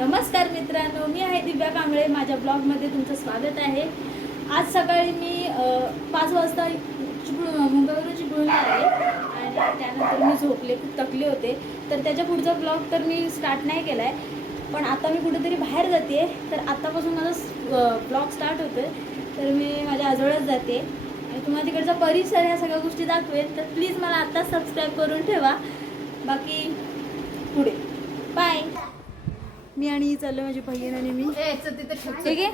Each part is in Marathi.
नमस्कार मित्रांनो, मी आहे दिव्या कांबळे. माझ्या ब्लॉगमध्ये तुमचं स्वागत आहे. आज सकाळी मी 5 वाजता मुंबईवरून चिपळूणला आले आणि त्यानंतर मी झोपले, खूप थकले होते. तर त्याच्या पुढचा ब्लॉग तर मी स्टार्ट नाही केला आहे, पण आता मी कुठेतरी बाहेर जाते. तर आत्तापासून माझा ब्लॉग स्टार्ट होतो आहे. तर मी माझ्या आजोळ्यात जाते आणि तुम्हाला तिकडचा परिसर ह्या सगळ्या गोष्टी दाखवेल. तर प्लीज मला आत्ताच सबस्क्राईब करून ठेवा. बाकी पुढे बाय. मी आणि चाललो माझी बहीण आणि मी. ठीक आहे.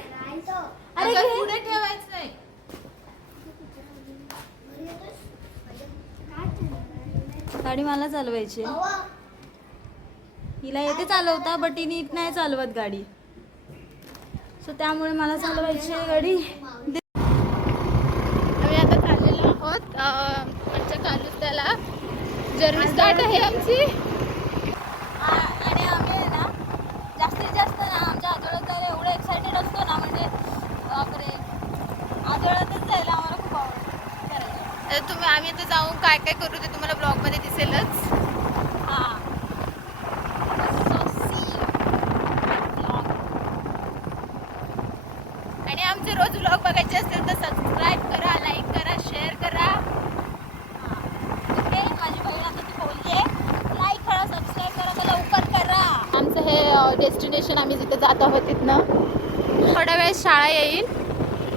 अरे पुढे ठेवायचं नाही. गाडी मला चालवायची. हिला येते चालवता, बट हिने नाही चालवत गाडी, सो त्यामुळे मला चालवायची गाडी. आम्ही आता चाललेलो आहोत आमच्या कालुस्त्याला. जर्नी स्टार्ट आहे आमची. आणि आम्ही आहे ना जास्तीत जास्त ना आमच्या आजोळ्यात जायला एवढं एक्सायटेड असतो ना, म्हणजे बापरे, आजोळ्यातच जायला आम्हाला खूप आवडतं. आम्ही आता जाऊन काय काय करू ते तुम्हाला ब्लॉग मध्ये दिसेलच. आणि आमचे रोज ब्लॉग बघायचे असतील तर सबस्क्राईब करा, लाईक करा, शेअर करा. माझी बहीण आता ती बोलली आहे, लाईक करा, सबस्क्राईब करा, तर लवकर करा. आमचं हे डेस्टिनेशन, आम्ही जिथे जात आहोत तिथनं थोड्या वेळ शाळा येईल.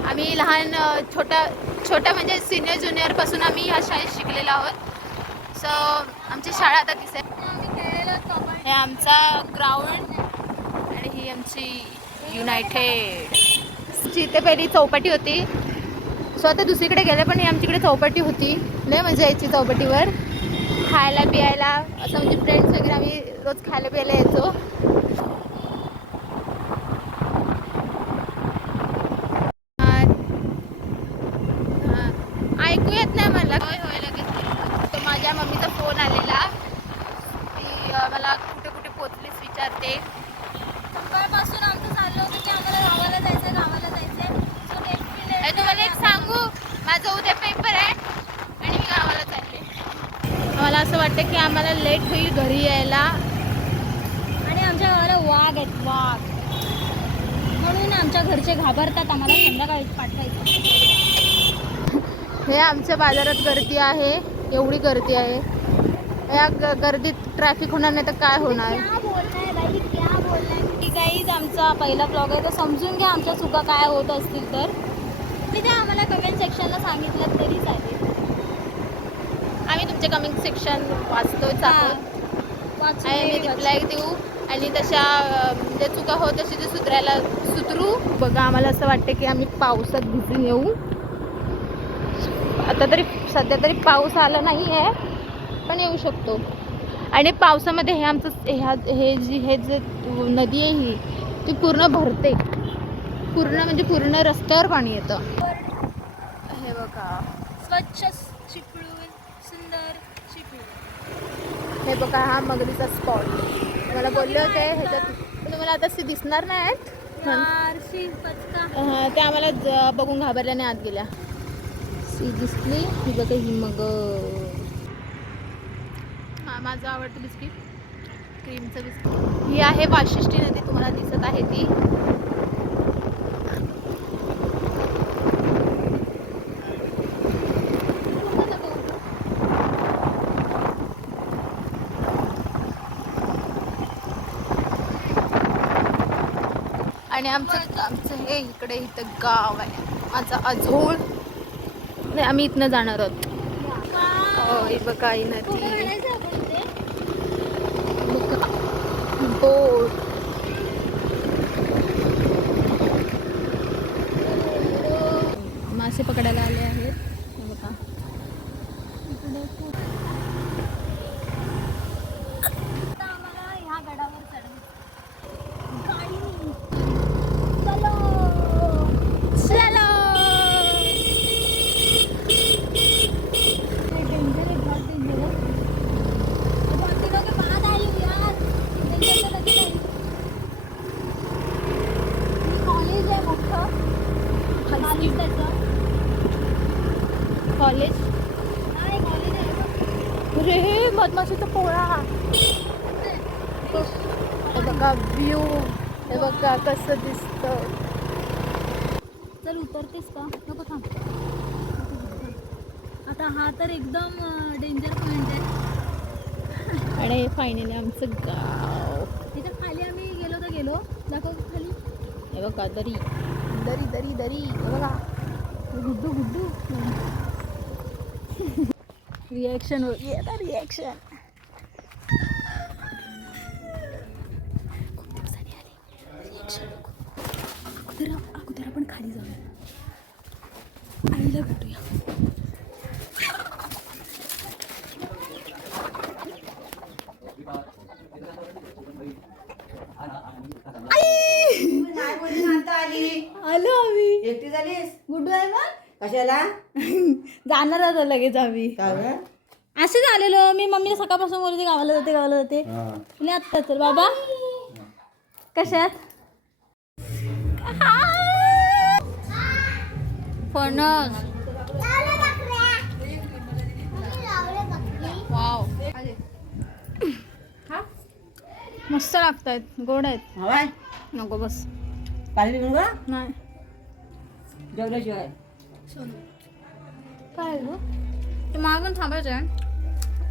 आम्ही लहान छोट्या म्हणजे सिनियर ज्युनियरपासून आम्ही ह्या शाळेत शिकलेलो आहोत. सो आमची शाळा आता दिसेल. हे आमचा ग्राउंड आणि ही आमची युनायटेड. जिथे पहिली चौपाटी होती, सो आता दुसरीकडे गेले, पण ही आमच्याकडे चौपाटी होती. लय मजा यायची चौपाटीवर खायला पियायला, असं म्हणजे फ्रेंड्स वगैरे आम्ही रोज खायला प्यायला यायचो. ऐकू येत नाही मला. होय लगेच. तर माझ्या मम्मीचा फोन आलेला, ती मला कुठे कुठे पोचलीस विचारते. सकाळपासून आमचं चाललं होतं की आम्हाला गावाला जायचं. तुम्हाला एक सांगू, माझं उद्या पेपर आहे आणि मी गावाला चालले. मला असं वाटतं की आम्हाला लेट होईल घरी यायला. आणि आमच्या गावाला वाघ आहेत, वाघ, म्हणून आमच्या घरचे घाबरतात आम्हाला संध्याकाळी पाठवायचं. हे आमच्या बाजारात गर्दी आहे, एवढी गर्दी आहे. या गर्दीत ट्रॅफिक होणार नाही तर काय होणार. गाईज आमचा पहिला ब्लॉग आहे, तर समजून घ्या आमच्या चुका काय होत असतील तर. मी ते आम्हाला कमेंट सेक्शनला सांगितलं तरी चालेल. आम्ही तुमचे कमेंट सेक्शन वाचतोच आहोत आणि रिप्लाय देऊ आणि तशा ज्या चुका होत असेल ते सुधरू. बघा, आम्हाला असं वाटतं की आम्ही पावसात भिजून येऊ. आता तरी सध्या तरी पाऊस आला नाही आहे, पण येऊ शकतो. आणि पावसामध्ये हे आमचं हे जे नदी आहे ही, ती पूर्ण भरते. म्हणजे पूर्ण रस्त्यावर पाणी येतं. हे बघा, स्वच्छ चिपळूण, सुंदर चिपळूण. हे बघा, हा मगरीचा स्पॉट. मला बोलले होते ह्याच्यात तुम्हाला आता दिसणार नाही आहेत. ते आम्हाला बघून घाबरल्याने आत गेल्या. सी दिसली ही बघा, ही मगर. हा माझं आवडतं बिस्किट, क्रीमचं बिस्किट. ही आहे वाशिष्ठी नदी, तुम्हाला दिसत आहे ती. आणि आमचं हे इथं गाव आहे माझं आजोळ. आम्ही इथनं जाणार आहोत. होय बघा, ही नदी, बोट. मासे पकडायला आले आहेत. बघा, ह्या गडावर चढ. कॉलेज. अरे हे मधमाशीचा पोळा. बघा व्ह्यू, हे बघा कसं दिसतं. चल उतरतेस का? नको थांब. आता हा तर एकदम डेंजर पॉइंट आहे. आणि फायनली आमचं गाव. त्याच्या खाली आम्ही गेलो दाखव खाली. हे बघा दरी दरी दरी दरी, हे बघा गुड्डू गुड्डू रिॲक्शन येतात रिॲक्शन. खूप दिवसांनी आली रिॲक्शन. अगोदर आपण खाली जाऊया, आईला भेटूया. आलो आम्ही. एकटी झालीस गुड्डू आहे मग कशाला जाणार आता लगेच आम्ही. असेच आलेलो मी. मम्मीला सकाळपासून बोलते गावाला जाते मी आत्ता. तर बाबा कशात फणस. वाव मस्त लागतायत, गोड आहेत. हवाय नको बस. पाणी पिऊन का नाही जेवल्याशिवाय काय गं ते मागून थांबायचं आहे.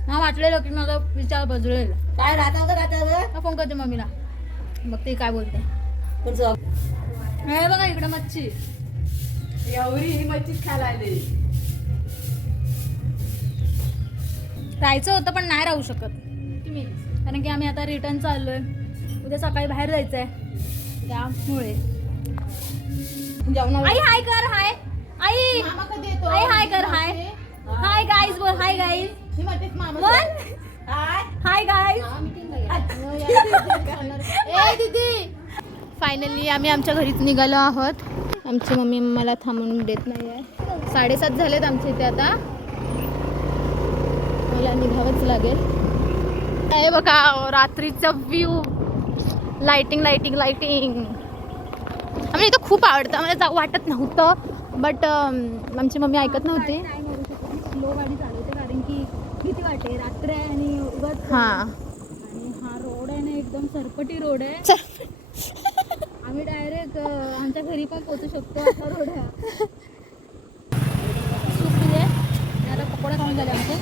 मला वाटलेलं की माझा विचार बदलेल. काय राहता फोन करते मम्मीला, मग ते काय बोलते. हे बघा इकडे मच्छी. एवढी ही मच्छीच खायला आली. राहायचं होतं पण नाही राहू शकत कारण की आम्ही आता रिटर्न चाललोय. उद्या सकाळी बाहेर जायचं आहे त्यामुळे. आई हाय कर. हाय आई. आई हाय कर. हाय हाय गाईज बोल. हाय गाईज बोल. Hi guys. फायनली आम्ही आमच्या घरीच निघालो आहोत. आमची मम्मी मला थांबून देत नाही आहे. 7:30 झालेत आमच्या इथे. आता मला निघावंच लागेल. हे बघा रात्रीचा व्ह्यू. Lighting lighting lighting. आम्हाला इथं खूप आवडतं. मला जाऊ वाटत नव्हतं बट आमची मम्मी ऐकत नव्हती. नाही मारू शकत. स्लो गाडी चालवते कारण की भीती वाटते. रात्र आहे आणि उगाच. हां आणि हा रोड आहे ना एकदम सरपटी रोड आहे. आम्ही डायरेक्ट आमच्या घरी पण पोहोचू शकतो असा रोड आहे. सुकली आहे आणि आता पकोडे खाऊन झाले आमचे.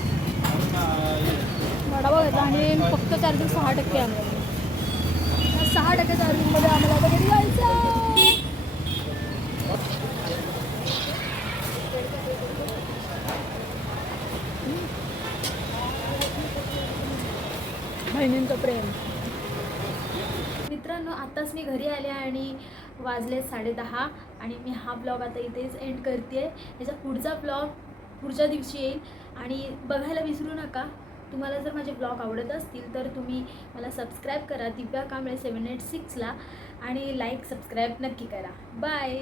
वडापाव घेतला आणि फक्त चार्जिंग 6% आहे. आम्हाला 6% चार्जिंगमध्ये आम्हाला आता घरी जायचं. बहिणींचं प्रेम. मित्रांनो आताच मी घरी आले आणि वाजले 10:30 आणि मी हा ब्लॉग आता इथेच एंड करते. याचा पुढचा ब्लॉग पुढच्या दिवशी येईल आणि बघायला विसरू नका. तुम्हाला जर माझे ब्लॉग आवडत असतील तर तुम्ही मला सबस्क्राईब करा दिव्या कांबळे 786ला आणि लाईक सबस्क्राईब नक्की करा. बाय.